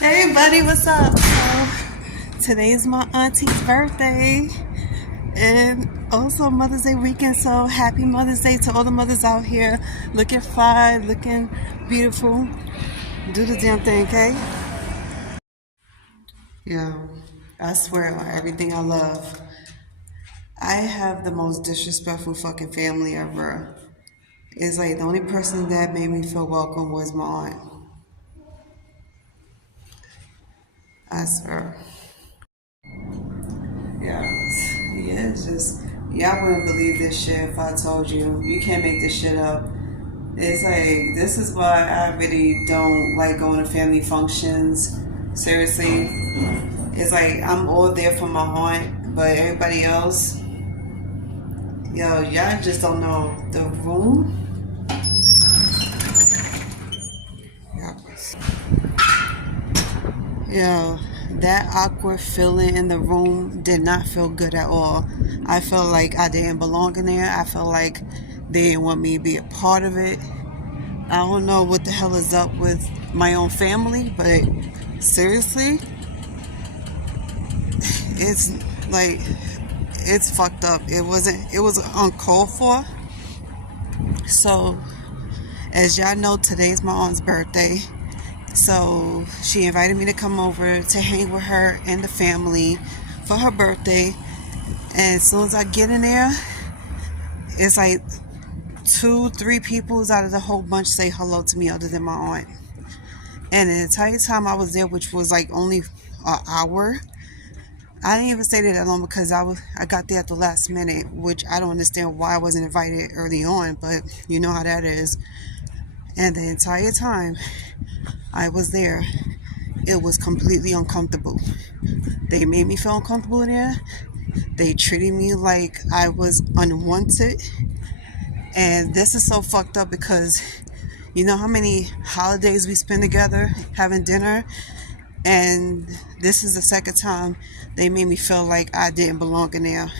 Hey buddy, what's up? So today's my auntie's birthday and also Mother's Day weekend. So happy Mother's Day to all the mothers out here looking fine, looking beautiful. Do the damn thing, okay? Yeah, I swear on everything I love. I have the most disrespectful fucking family ever. It's like the only person that made me feel welcome was my aunt. I swear. Yeah, yeah, it's just y'all wouldn't believe this shit if I told you. You can't make this shit up. It's like this is why I really don't like going to family functions. Seriously, it's like I'm all there for my aunt, but everybody else, yo, y'all just don't know the room. Yo, that awkward feeling in the room did not feel good at all. I felt like I didn't belong in there. I felt like they didn't want me to be a part of it. I don't know what the hell is up with my own family, but seriously, it's like, it's fucked up. It was uncalled for. So, as y'all know, today's my aunt's birthday. So she invited me to come over to hang with her and the family for her birthday. And as soon as I get in there, it's like 2-3 people out of the whole bunch say hello to me other than my aunt. And the entire time I was there, which was like only an hour, I didn't even stay there that long because I got there at the last minute, which I don't understand why I wasn't invited early on, but you know how that is. And the entire time I was there, it was completely uncomfortable. They made me feel uncomfortable in there. They treated me like I was unwanted. And this is so fucked up because you know how many holidays we spend together having dinner? And this is the second time they made me feel like I didn't belong in there.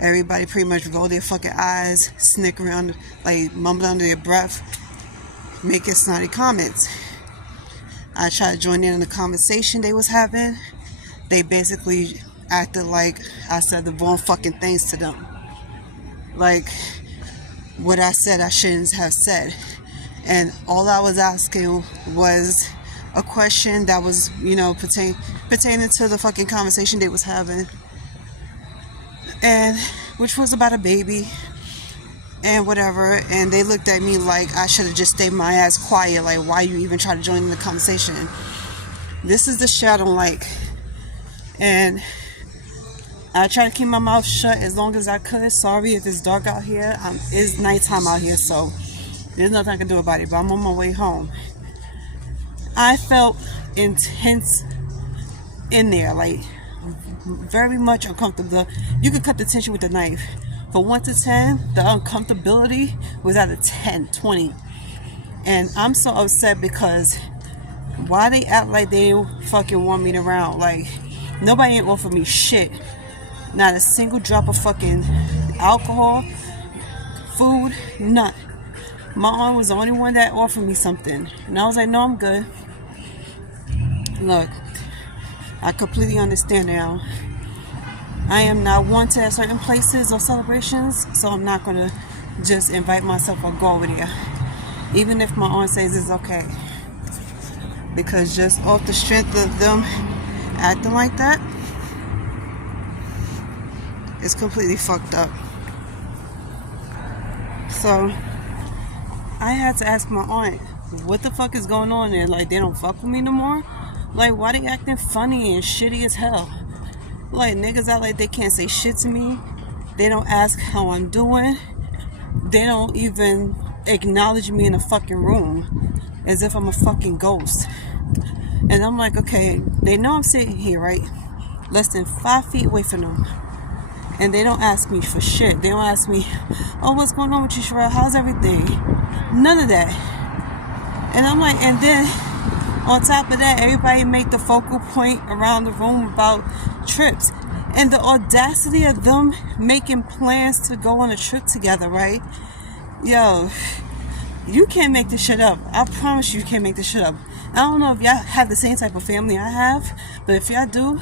Everybody pretty much rolled their fucking eyes, snickering, like mumbling under their breath, making snotty comments. I tried to join in the conversation they was having. They basically acted like I said the wrong fucking things to them. Like what I said I shouldn't have said. And all I was asking was a question that was, pertaining to the fucking conversation they was having. And which was about a baby and whatever, and they looked at me like I should have just stayed my ass quiet, like why you even try to join in the conversation. This is the shit I don't like, and I try to keep my mouth shut as long as I could. Sorry if it's dark out here. It's nighttime out here, so there's nothing I can do about it, but I'm on my way home. I felt intense in there, like very much uncomfortable. You could cut the tension with a knife. For 1 to 10, the uncomfortability was at a 10, 20. And I'm so upset because why they act like they fucking want me around? Like, nobody ain't offered me shit. Not a single drop of fucking alcohol, food, none. My aunt was the only one that offered me something. And I was like, no, I'm good. Look, I completely understand now. I am not wanted at certain places or celebrations, so I'm not going to just invite myself or go over there. Even if my aunt says it's okay. Because just off the strength of them acting like that, it's completely fucked up. So, I had to ask my aunt, what the fuck is going on there? Like, they don't fuck with me no more? Like, why they acting funny and shitty as hell? Like, niggas out like they can't say shit to me. They don't ask how I'm doing. They don't even acknowledge me in the fucking room as if I'm a fucking ghost. And I'm like, okay, they know I'm sitting here, right? Less than 5 feet away from them. And they don't ask me for shit. They don't ask me, oh, what's going on with you, Sherelle? How's everything? None of that. And I'm like, and then on top of that, everybody make the focal point around the room about trips. And the audacity of them making plans to go on a trip together, right? Yo, you can't make this shit up. I promise you can't make this shit up. I don't know if y'all have the same type of family I have, but if y'all do,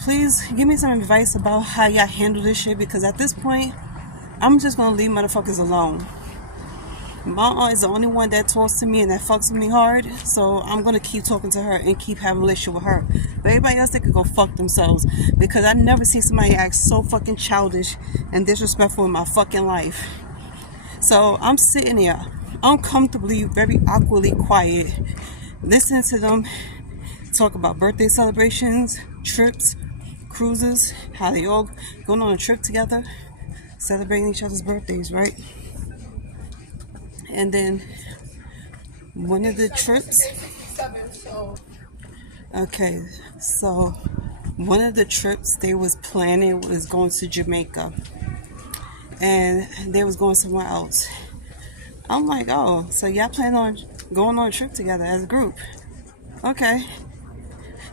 please give me some advice about how y'all handle this shit, because at this point, I'm just gonna leave motherfuckers alone. My aunt is the only one that talks to me and that fucks with me hard, so I'm gonna keep talking to her and keep having a relationship with her. But everybody else, they could go fuck themselves, because I never seen somebody act so fucking childish and disrespectful in my fucking life. So I'm sitting there, uncomfortably, very awkwardly quiet, listening to them talk about birthday celebrations, trips, cruises, how they all going on a trip together, celebrating each other's birthdays, right? And then one of the trips, okay, so one of the trips they was planning was going to Jamaica, and they was going somewhere else. I'm like, oh, so y'all plan on going on a trip together as a group? Okay.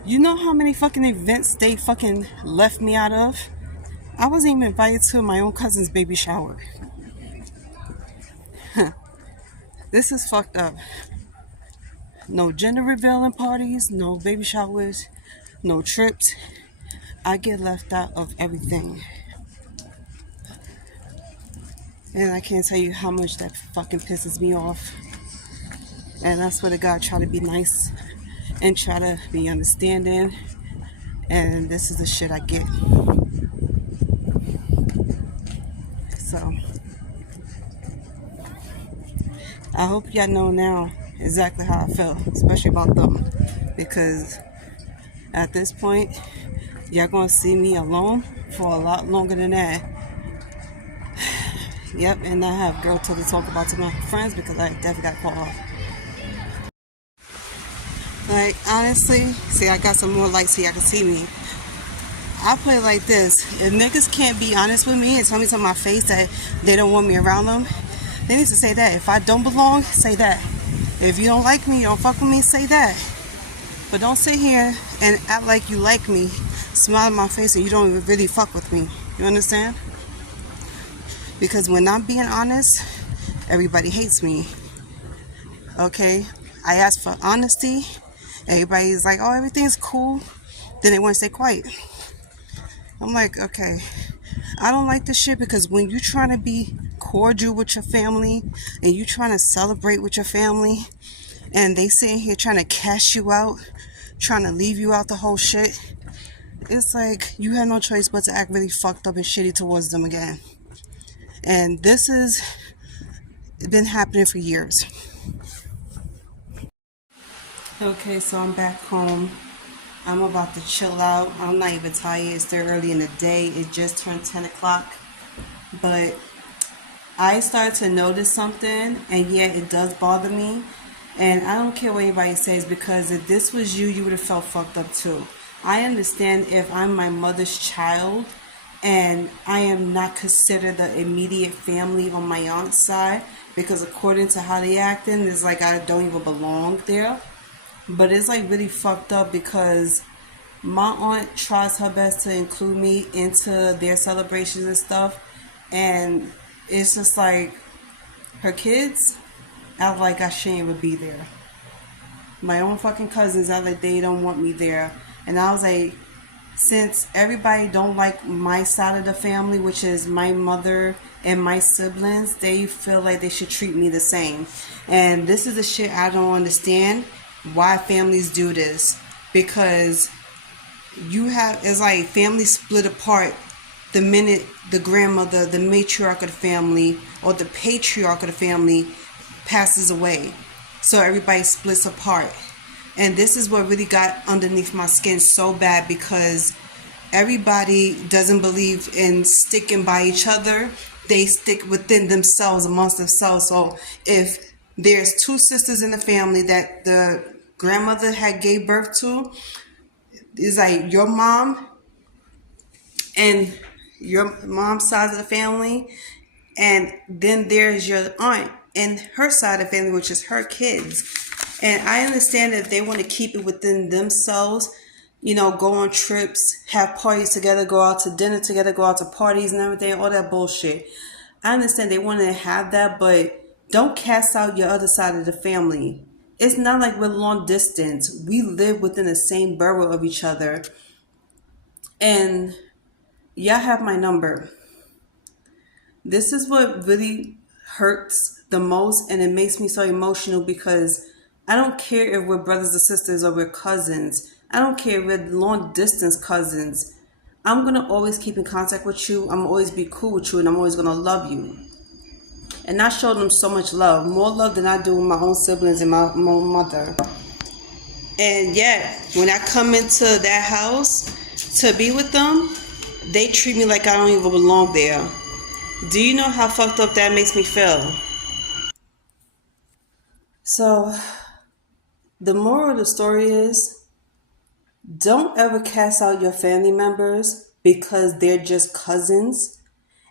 You know how many fucking events they fucking left me out of? I wasn't even invited to my own cousin's baby shower. This is fucked up. No gender revealing parties, no baby showers, no trips. I get left out of everything. And I can't tell you how much that fucking pisses me off. And I swear to God, try to be nice and try to be understanding. And this is the shit I get. So, I hope y'all know now exactly how I feel, especially about them. Because at this point, y'all gonna see me alone for a lot longer than that. Yep, and I have girl talk to talk about to my friends because I definitely got called off. Like, honestly, see, I got some more lights so y'all can see me. I play like this. If niggas can't be honest with me and tell me to my face that they don't want me around them, they need to say that. If I don't belong, say that. If you don't like me, you don't fuck with me, say that. But don't sit here and act like you like me, smile in my face, and you don't even really fuck with me. You understand? Because when I'm being honest, everybody hates me. Okay? I ask for honesty. Everybody's like, oh, everything's cool. Then they want to stay quiet. I'm like, okay. I don't like this shit, because when you trying to be cordial with your family and you trying to celebrate with your family and they sitting here trying to cash you out, trying to leave you out the whole shit, it's like you have no choice but to act really fucked up and shitty towards them again. And this has been happening for years. Okay, so I'm back home. I'm about to chill out. I'm not even tired. It's still early in the day. It just turned 10 o'clock. But I started to notice something, and yeah, it does bother me. And I don't care what anybody says, because if this was you, you would have felt fucked up too. I understand if I'm my mother's child and I am not considered the immediate family on my aunt's side, because according to how they acting, it's like I don't even belong there. But it's like really fucked up, because my aunt tries her best to include me into their celebrations and stuff, and it's just like her kids act like I shouldn't even be there. My own fucking cousins act like they don't want me there. And I was like, since everybody don't like my side of the family, which is my mother and my siblings, they feel like they should treat me the same. And this is the shit I don't understand, why families do this. Because you have, it's like families split apart the minute the grandmother, the matriarch of the family, or the patriarch of the family passes away. So everybody splits apart. And this is what really got underneath my skin so bad, because everybody doesn't believe in sticking by each other. They stick within themselves, amongst themselves. So if there's two sisters in the family that the grandmother had gave birth to, it's like your mom and your mom's side of the family, and then there's your aunt and her side of the family, which is her kids. And I understand that they want to keep it within themselves, you know, go on trips, have parties together, go out to dinner together, go out to parties and everything, all that bullshit. I understand they want to have that, but don't cast out your other side of the family. It's not like we're long distance. We live within the same borough of each other. And y'all have my number. This is what really hurts the most, and it makes me so emotional because I don't care if we're brothers or sisters or we're cousins. I don't care if we're long distance cousins. I'm gonna always keep in contact with you. I'm always be cool with you, and I'm always gonna love you. And I show them so much love, more love than I do with my own siblings and my mother. And yet, when I come into that house to be with them, they treat me like I don't even belong there. Do you know how fucked up that makes me feel? So, the moral of the story is, don't ever cast out your family members because they're just cousins.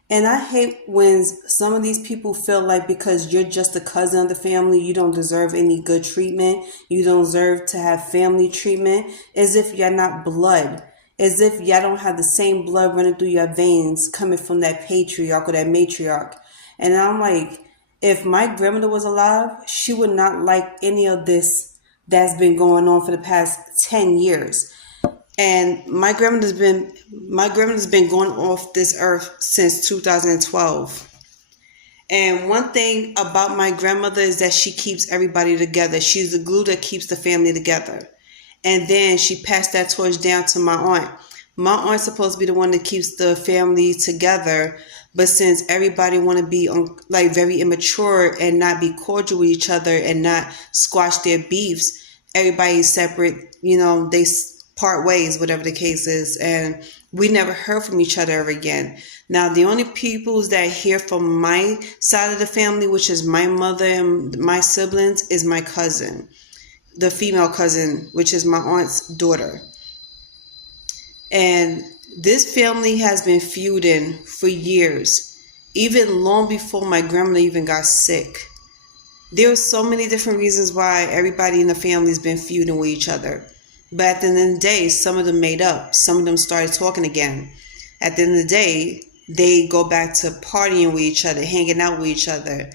And I hate when some of these people feel like because you're just a cousin of the family, you don't deserve any good treatment. You don't deserve to have family treatment, as if you're not blood. As if y'all don't have the same blood running through your veins coming from that patriarch or that matriarch. And I'm like, if my grandmother was alive, she would not like any of this that's been going on for the past 10 years. And my grandmother's been going off this earth since 2012. And one thing about my grandmother is that she keeps everybody together. She's the glue that keeps the family together. And then she passed that torch down to my aunt. My aunt's supposed to be the one that keeps the family together, but since everybody want to be like very immature and not be cordial with each other and not squash their beefs, everybody's separate. They part ways, whatever the case is, and we never heard from each other ever again. Now, the only peoples that hear from my side of the family, which is my mother and my siblings, is my cousin, the female cousin, which is my aunt's daughter. And this family has been feuding for years, even long before my grandmother even got sick. There are so many different reasons why everybody in the family has been feuding with each other. But at the end of the day, some of them made up. Some of them started talking again. At the end of the day, they go back to partying with each other, hanging out with each other.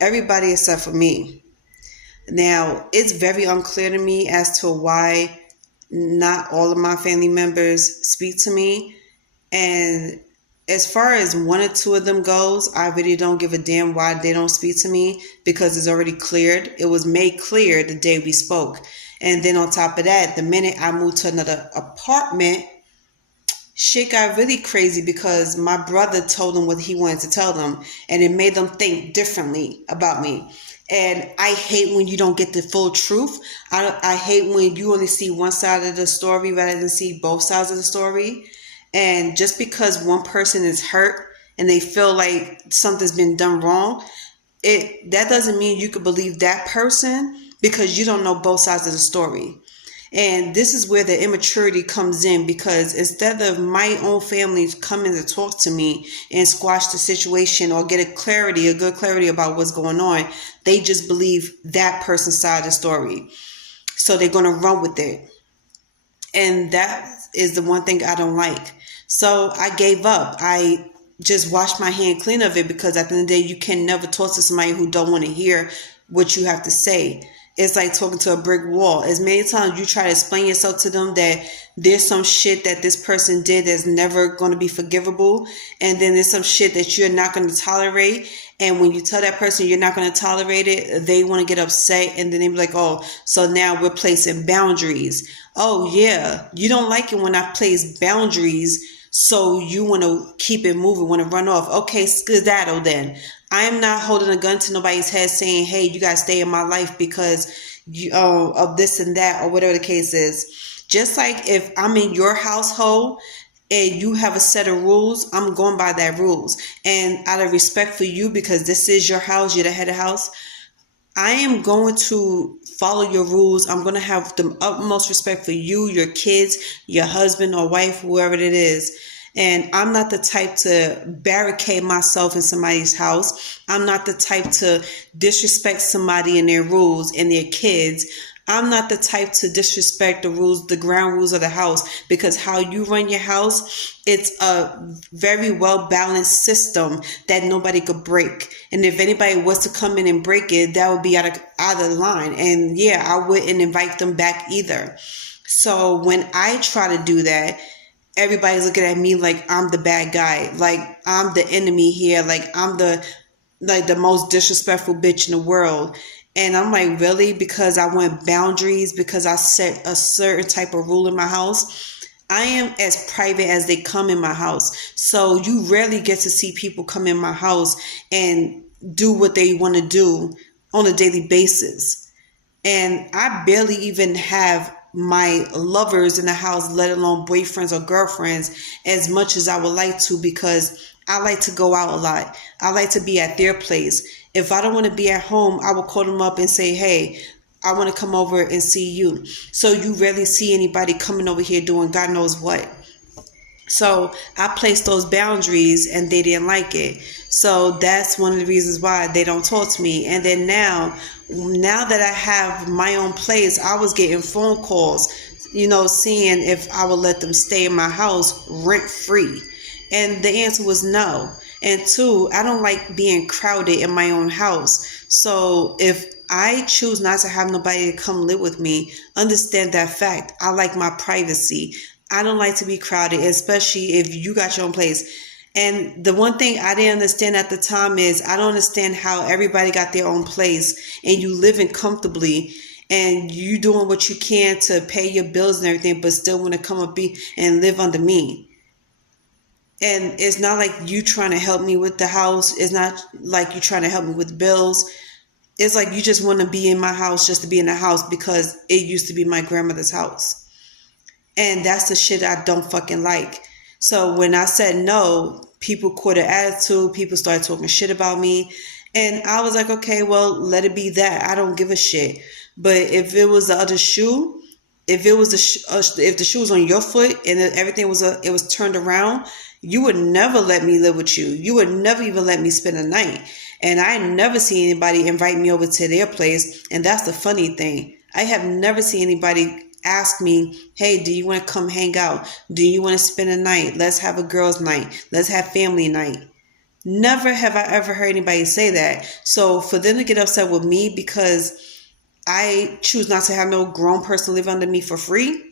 Everybody except for me. Now, it's very unclear to me as to why not all of my family members speak to me. And as far as one or two of them goes, I really don't give a damn why they don't speak to me, because it's already cleared. It was made clear the day we spoke. And then on top of that, the minute I moved to another apartment, shit got really crazy because my brother told them what he wanted to tell them, and it made them think differently about me. And I hate when you don't get the full truth. I hate when you only see one side of the story rather than see both sides of the story. And just because one person is hurt and they feel like something's been done wrong, that doesn't mean you could believe that person, because you don't know both sides of the story. And this is where the immaturity comes in, because instead of my own family coming to talk to me and squash the situation or get a good clarity about what's going on, they just believe that person's side of the story. So they're going to run with it. And that is the one thing I don't like. So I gave up. I just washed my hand clean of it, because at the end of the day, you can never talk to somebody who don't want to hear what you have to say. It's like talking to a brick wall. As many times you try to explain yourself to them that there's some shit that this person did that's never going to be forgivable, and then there's some shit that you're not going to tolerate. And when you tell that person you're not going to tolerate it, they want to get upset, and then they be like, oh, so now we're placing boundaries. Oh, yeah, you don't like it when I place boundaries, so you want to keep it moving, want to run off. Okay, skedaddle then. I am not holding a gun to nobody's head saying, hey, you got to stay in my life because of this and that, or whatever the case is. Just like if I'm in your household and you have a set of rules, I'm going by that rules. And out of respect for you, because this is your house, you're the head of the house, I am going to follow your rules. I'm going to have the utmost respect for you, your kids, your husband or wife, whoever it is. And I'm not the type to barricade myself in somebody's house. I'm not the type to disrespect somebody and their rules and their kids. I'm not the type to disrespect the rules, the ground rules of the house, because how you run your house, it's a very well balanced system that nobody could break. And if anybody was to come in and break it, that would be out of line. And yeah, I wouldn't invite them back either. So when I try to do that, everybody's looking at me like I'm the bad guy, like I'm the enemy here, like I'm the most disrespectful bitch in the world. And I'm like, really? Because I want boundaries, because I set a certain type of rule in my house. I am as private as they come in my house. So you rarely get to see people come in my house and do what they want to do on a daily basis. And I barely even have my lovers in the house, let alone boyfriends or girlfriends, as much as I would like to, because I like to go out a lot. I like to be at their place. If I don't want to be at home, I will call them up and say, hey, I want to come over and see you. So you rarely see anybody coming over here doing God knows what. So I placed those boundaries and they didn't like it. So that's one of the reasons why they don't talk to me. And then now that I have my own place, I was getting phone calls, seeing if I would let them stay in my house rent free. And the answer was no. And two, I don't like being crowded in my own house. So if I choose not to have nobody to come live with me, understand that fact. I like my privacy. I don't like to be crowded, especially if you got your own place. And the one thing I didn't understand at the time is I don't understand how everybody got their own place and you living comfortably and you doing what you can to pay your bills and everything, but still want to come up and live under me. And it's not like you trying to help me with the house. It's not like you trying to help me with bills. It's like you just want to be in my house just to be in the house because it used to be my grandmother's house. And that's the shit I don't fucking like. So when I said no, people caught an attitude. People started talking shit about me. And I was like, okay, well, let it be that. I don't give a shit. But if it was the other shoe, if the shoe was on your foot and everything it was turned around, you would never let me live with you. You would never even let me spend a night. And I never seen anybody invite me over to their place. And that's the funny thing. I have never seen anybody ask me, hey, do you want to come hang out? Do you want to spend a night? Let's have a girls' night. Let's have family night. Never have I ever heard anybody say that. So for them to get upset with me because I choose not to have no grown person live under me for free,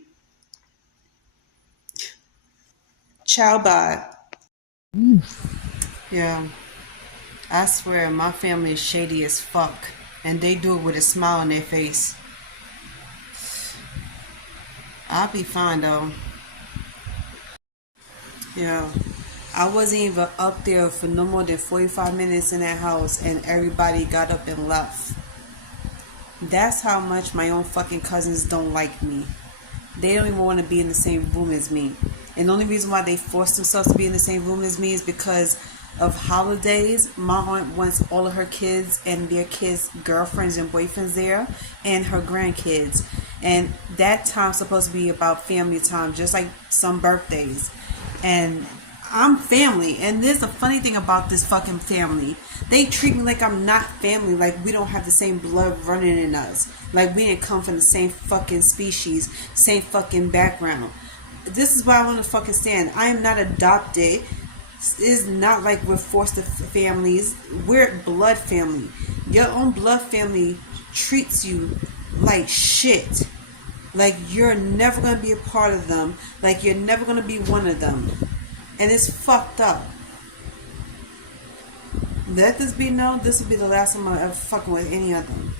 ciao, bye. Yeah, I swear my family is shady as fuck, and they do it with a smile on their face. I'll be fine though. Yeah, I wasn't even up there for no more than 45 minutes in that house, and everybody got up and left. That's how much my own fucking cousins don't like me. They don't even want to be in the same room as me. And the only reason why they force themselves to be in the same room as me is because of holidays. My aunt wants all of her kids and their kids' girlfriends and boyfriends there, and her grandkids. And that time's supposed to be about family time, just like some birthdays. And I'm family. And there's a funny thing about this fucking family. They treat me like I'm not family, like we don't have the same blood running in us. Like we didn't come from the same fucking species, same fucking background. This is why I want to fucking stand. I am not adopted. It's not like we're forced to families. We're blood family. Your own blood family treats you like shit. Like you're never going to be a part of them. Like you're never going to be one of them. And it's fucked up. Let this be known, this will be the last time I'm ever fucking with any of them.